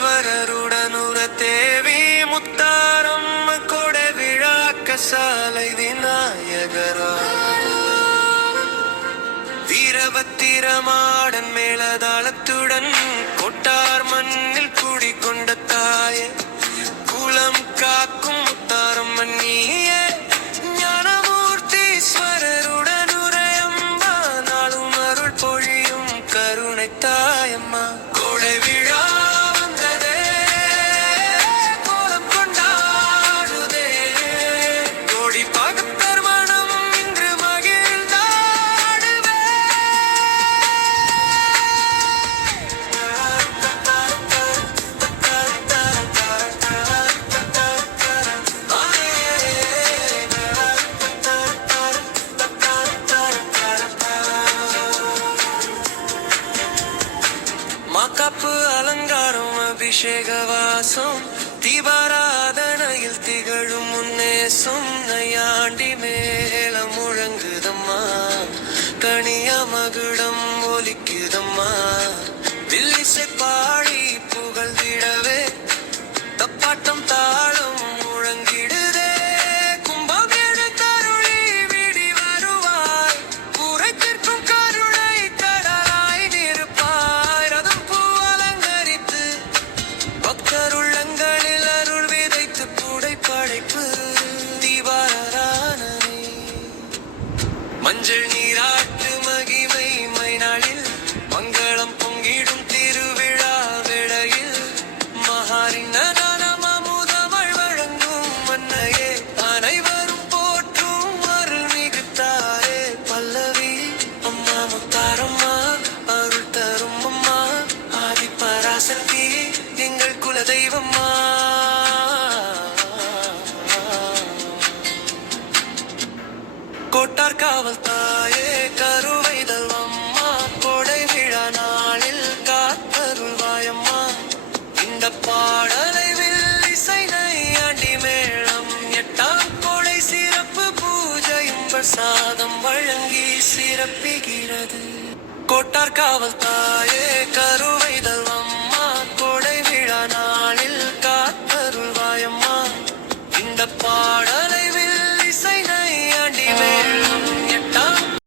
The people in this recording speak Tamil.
ஈஸ்வரருடனுர தேவி முத்தாரம் கொடை விழாக்க சாலை விநாயகரா வீரபத்திரமாடன் மேளதாளத்துடன் கொட்டார் மண்ணில் குடிகொண்ட தாயே குலம் காக்கும் முத்தாரம் மண்ணியே ஞானமூர்த்தீஸ்வரருடன் உரையம்மா நாளும் அருள் பொழியும் கருணை தாயம்மா கொடை விழா வந்ததே கோலம் கொண்டாடுதே கோடி பகத்தர் மனம் இன்று மகிழ்ந்தாடுவே மாக்காப்பு அலங்காரம் அபிஷேக வாசம் தீபாராதனையில் திகழும் முன்னேசம் நையாண்டி மேல முழங்குதம்மா கனிய மகுடம் ஒலிக்குதம்மா வில்லிசை பாடி புகழ்ந்திடவே தப்பாட்டம் தாளம் முழங்கிடுதே கும்பம் எழுந்தருளி விடி வருவாய் உரைத்திற்கும் கருணை கடலாய் நிற்பாய் ரதம் பூ அலங்கரித்து பக்தருள்ளங்களில் அருள் விதைத்து புடை படைப்பு தீபாராதனை மஞ்சள் நீராட்டு மகிமை மைநாளில் மங்களம் பொங்கிடும் திருவிழா வேளையில் மகாரின் அமுதமழ் வழங்கும் மன்னையே அனைவரும் போற்றும் அருள் மிகுத்தாரே பல்லவி அம்மா முத்தாரம்மா அருள் தரும் அம்மா ஆதி பராசக்தி எங்கள் குல தெய்வம்மா கோட்டார் காவல் தாயே கருவைதல் அம்மா கொடை விழா நாளில் காத்தருள்வாயம்மா இந்த பாடலை வில்லிசை நையாண்டி மேளம் எட்டாம் கொடை சிறப்பு பூஜையும் பிரசாதம் வழங்கி சிறப்பிக்கிறது கோட்டார் காவல் தாயே கருவை